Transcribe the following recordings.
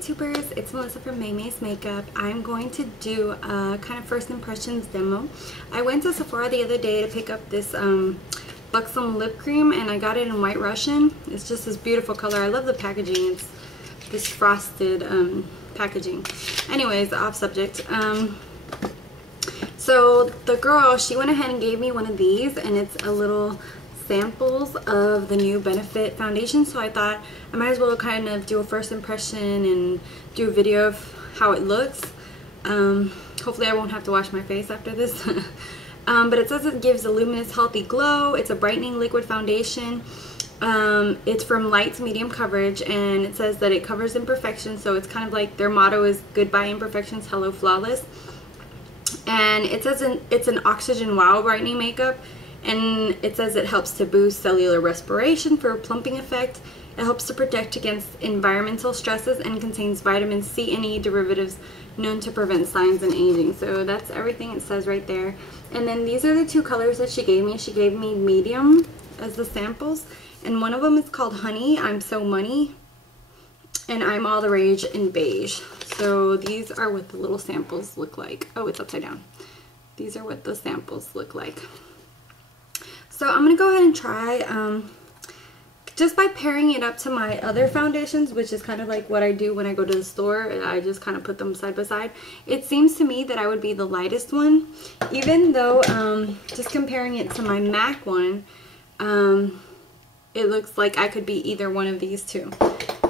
YouTubers, it's Melissa from May's Makeup. I'm going to do a kind of first impressions demo. I went to Sephora the other day to pick up this Buxom lip cream, and I got it in White Russian. It's just this beautiful color. I love the packaging. It's this frosted packaging. Anyways, off subject. So the girl, she went ahead and gave me one of these, and it's a little samples of the new Benefit foundation, so I thought I might as well kind of do a first impression and do a video of how it looks. Hopefully I won't have to wash my face after this. But it says it gives a luminous healthy glow. It's a brightening liquid foundation. It's from light to medium coverage, and it says that it covers imperfections, so it's kind of like their motto is goodbye imperfections, hello flawless. And it says it's an oxygen wow brightening makeup. And it says it helps to boost cellular respiration for a plumping effect. It helps to protect against environmental stresses and contains vitamin C and E derivatives known to prevent signs in aging. So that's everything it says right there. And then these are the two colors that she gave me. She gave me medium as the samples. And one of them is called Honey, I'm So Money. And I'm All the Rage in Beige. So these are what the little samples look like. Oh, it's upside down. These are what the samples look like. So I'm going to go ahead and try, just by pairing it up to my other foundations, which is kind of like what I do when I go to the store. I just kind of put them side by side. It seems to me that I would be the lightest one, even though just comparing it to my MAC one, it looks like I could be either one of these two.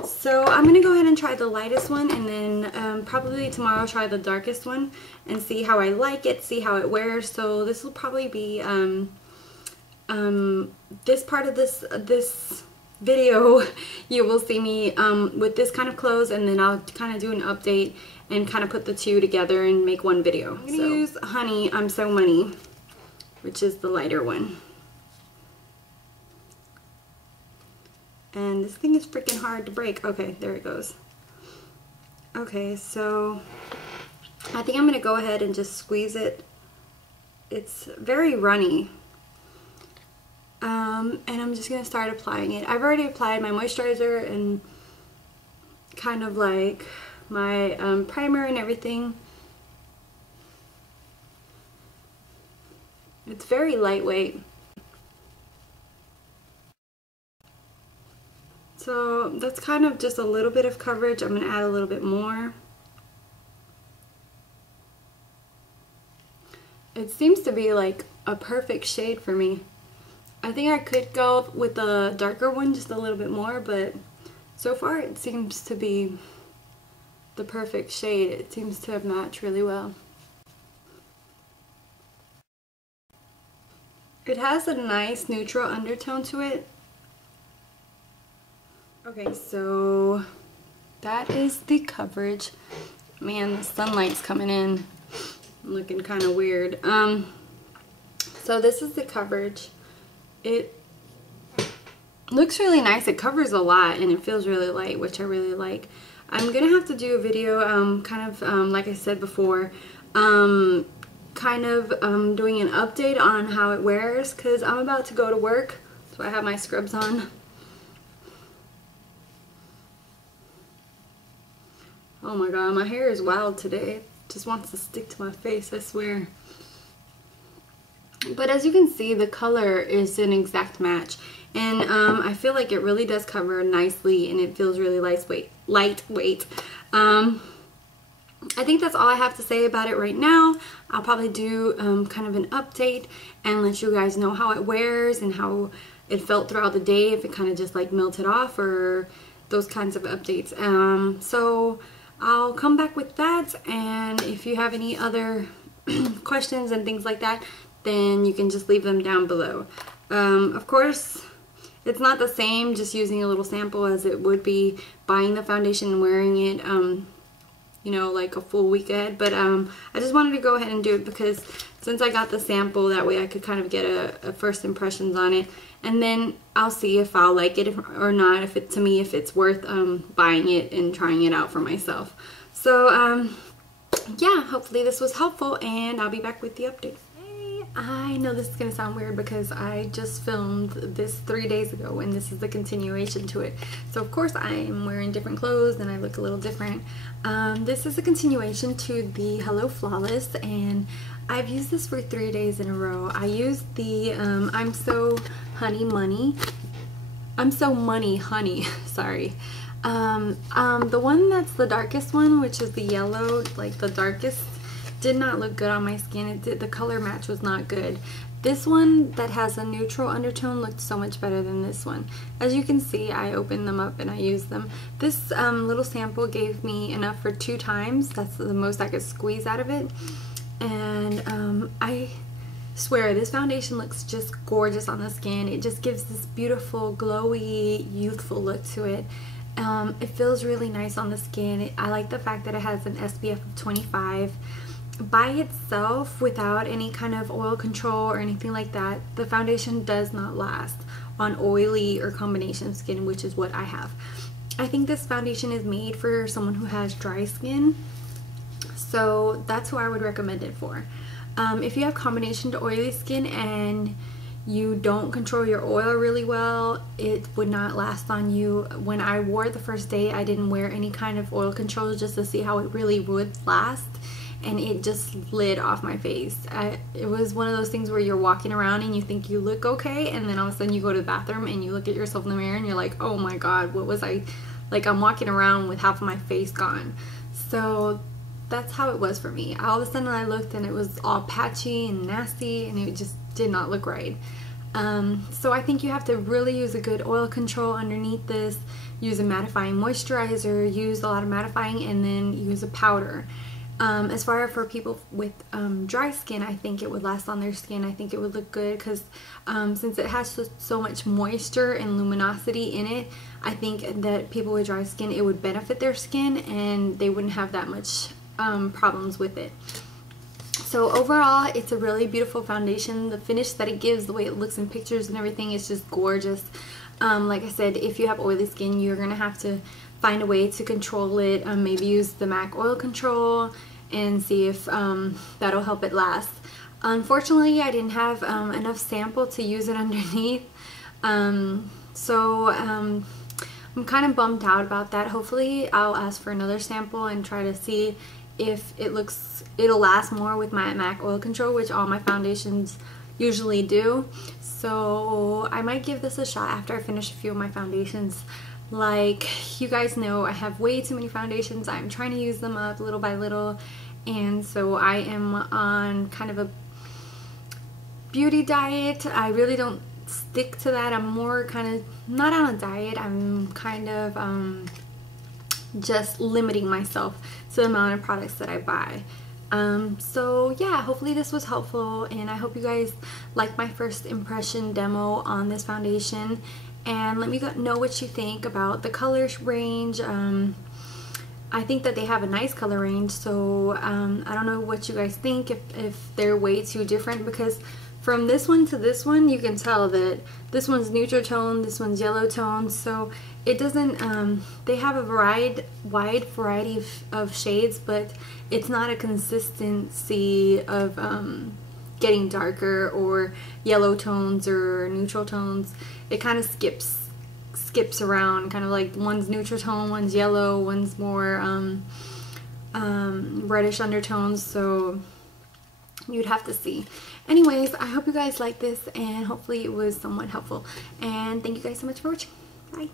So I'm going to go ahead and try the lightest one, and then probably tomorrow try the darkest one and see how I like it, see how it wears. So this will probably be this part of this video, you will see me with this kind of clothes, and then I'll kind of do an update and kind of put the two together and make one video. I'm going to use Honey, I'm So Money, which is the lighter one. And this thing is freaking hard to break. Okay, there it goes. Okay, so I think I'm going to go ahead and just squeeze it. It's very runny. And I'm just going to start applying it. I've already applied my moisturizer and kind of like my primer and everything. It's very lightweight. So that's kind of just a little bit of coverage. I'm going to add a little bit more. It seems to be like a perfect shade for me. I think I could go with the darker one just a little bit more, but so far it seems to be the perfect shade. It seems to have matched really well. It has a nice neutral undertone to it. Okay, so that is the coverage. Man, the sunlight's coming in. I'm looking kind of weird. So this is the coverage. It looks really nice. It covers a lot and it feels really light, which I really like. I'm gonna have to do a video kind of like I said before, kind of doing an update on how it wears, because I'm about to go to work, so I have my scrubs on. Oh my god, my hair is wild today. It just wants to stick to my face, I swear. But as you can see, the color is an exact match, and I feel like it really does cover nicely, and it feels really lightweight. I think that's all I have to say about it right now. I'll probably do kind of an update and let you guys know how it wears and how it felt throughout the day, if it kind of just like melted off or those kinds of updates. So I'll come back with that, and if you have any other questions and things like that, then you can just leave them down below. Of course, it's not the same just using a little sample as it would be buying the foundation and wearing it, you know, like a full week ahead. But I just wanted to go ahead and do it because since I got the sample, that way I could kind of get a first impressions on it. And then I'll see if I'll like it or not, if it's worth buying it and trying it out for myself. So yeah, hopefully this was helpful, and I'll be back with the update. Hey, I know this is gonna sound weird because I just filmed this 3 days ago and this is the continuation to it. So of course I am wearing different clothes and I look a little different. This is a continuation to the Hello Flawless, and I've used this for 3 days in a row. I used the I'm So Money Honey, sorry. The one that's the darkest one, which is the yellow, like the darkest, did not look good on my skin. The color match was not good. This one that has a neutral undertone looked so much better than this one. As you can see, I opened them up and I used them. This little sample gave me enough for 2 times. That's the most I could squeeze out of it. And I swear this foundation looks just gorgeous on the skin. It just gives this beautiful, glowy, youthful look to it. It feels really nice on the skin. I like the fact that it has an SPF of 25. By itself, without any kind of oil control or anything like that, the foundation does not last on oily or combination skin, which is what I have. I think this foundation is made for someone who has dry skin, so that's who I would recommend it for. If you have combination to oily skin and you don't control your oil really well, it would not last on you. When I wore it the first day, I didn't wear any kind of oil control just to see how it really would last, and it just slid off my face. It was one of those things where you're walking around and you think you look okay, and then all of a sudden you go to the bathroom and you look at yourself in the mirror and you're like, oh my god, what was I, like, I'm walking around with half of my face gone. So that's how it was for me. All of a sudden I looked and it was all patchy and nasty and it just did not look right. So I think you have to really use a good oil control underneath this, use a mattifying moisturizer, use a lot of mattifying, and then use a powder. As far as for people with dry skin, I think it would last on their skin. I think it would look good because since it has so much moisture and luminosity in it, I think that people with dry skin, it would benefit their skin and they wouldn't have that much problems with it. So overall, it's a really beautiful foundation. The finish that it gives, the way it looks in pictures and everything, is just gorgeous. Like I said, if you have oily skin, you're going to have to find a way to control it. Maybe use the MAC oil control and see if that'll help it last. Unfortunately, I didn't have enough sample to use it underneath. So I'm kind of bummed out about that. Hopefully, I'll ask for another sample and try to see if it'll last more with my MAC oil control, which all my foundations usually do. So I might give this a shot after I finish a few of my foundations. Like you guys know, I have way too many foundations. I'm trying to use them up little by little, and so I am on kind of a beauty diet. I really don't stick to that. I'm more kind of not on a diet. I'm kind of just limiting myself to the amount of products that I buy. So yeah, hopefully this was helpful, and I hope you guys like my first impression demo on this foundation, and let me know what you think about the color range. I think that they have a nice color range, so I don't know what you guys think, if they're way too different, because from this one to this one you can tell that this one's neutral tone, this one's yellow tone, so it doesn't, they have a wide variety of shades, but it's not a consistency of getting darker or yellow tones or neutral tones. It kind of skips around, kind of like one's neutral tone, one's yellow, one's more reddish undertones, so you'd have to see. Anyways, I hope you guys like this, and hopefully it was somewhat helpful, and thank you guys so much for watching. Bye.